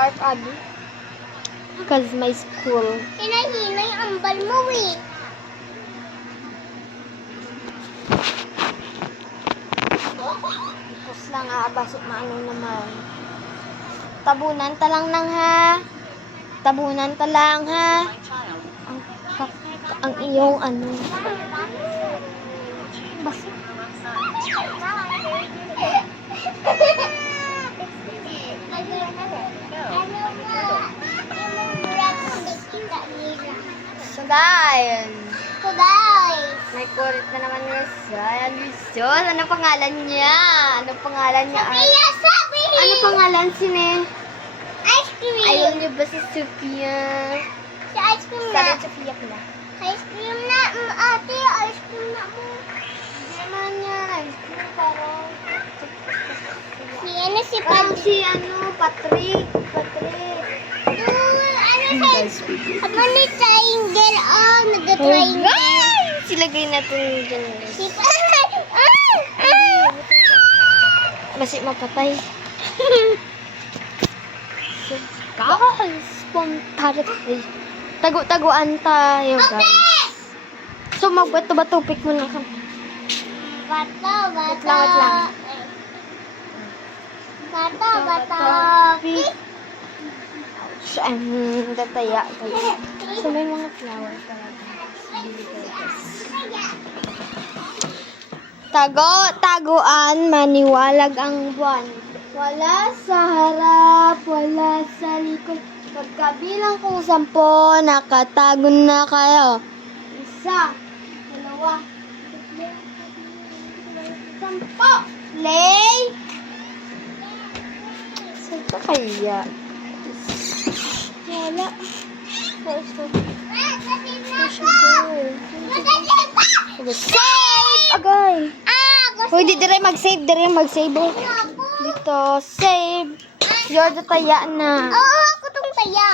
art, Abby? Because my school. Hinahinay ang ambal mo eh. Tapos lang basok maano naman. Tabunan talang nang ha. Tabunan talang ha. Ang iyong ano. Basta. So guys, may kurit na naman ni Rosal. Rizal, ano pangalan niya? Ano pangalan niya? Sophia, sabi! Ano pangalan sine? Ice cream! Ayaw niyo ba si Sophia? Si ice cream na. Sabi Sophia pala. Ice cream na, ate. Ice cream na mo. Hindi naman niya. Ice cream parang. Si ano, si Parang Pat. si ano, Patrick. Patrick. Aba ni triangle, nag-triangle. Guys! Silagay natin dyan. Si Pat. Basi mapatay. So, guys, spontaneity. Tago-taguan tayo, guys. So, magbato-batupik muna kami. Bato, Wait bato. lang. Bato, bato. Saan tataya, guys. So, may mga flower talaga. Bili kayo, guys. Tago-taguan, maniwalag ang buwan. Wala sa harap, wala sa likod. Pagkabilang kong 10, nakatago na kayo. 1, 2, 10. Play! Saan ka kaya? Wala. Save! Agay! Uy, di dire mag-save. Oh. Dito, save. You're the taya na. Oo, ako tong taya.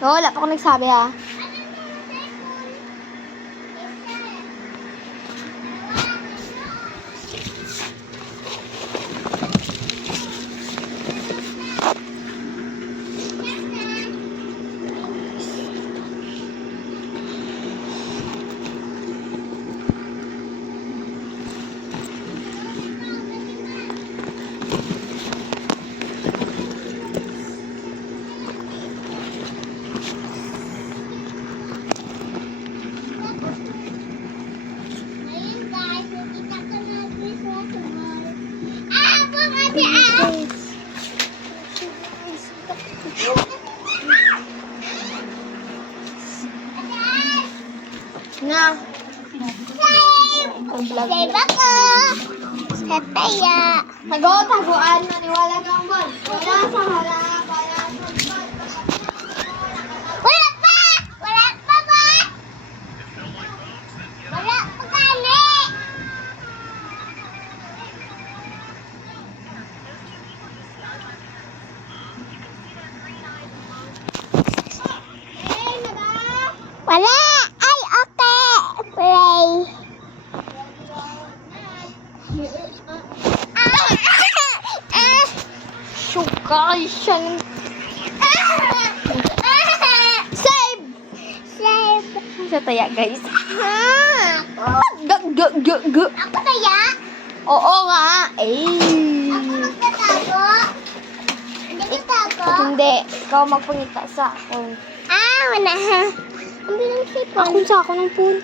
Oh, wala pa ako nagsabi ha. Ayun guys, nakita ko na Christmas ball. Pang ate, Na. Save! Ang vlog. Save ako! Sa taya. Tago-taguan, maniwalag ang buwan. Wala sa harap, wala sa likod. Wala pa! Wala pa ba? Wala pa gani! Wala! Ay, okay! Play! So guys, siyang save! Save! Sa taya guys. Ako G. taya? Oo nga. Eh. Ako magtatago? Hindi ko tago? Hindi. Ikaw magpangita sa akin. Wala. Ang bilang sipon. Akong sa ako ng pool.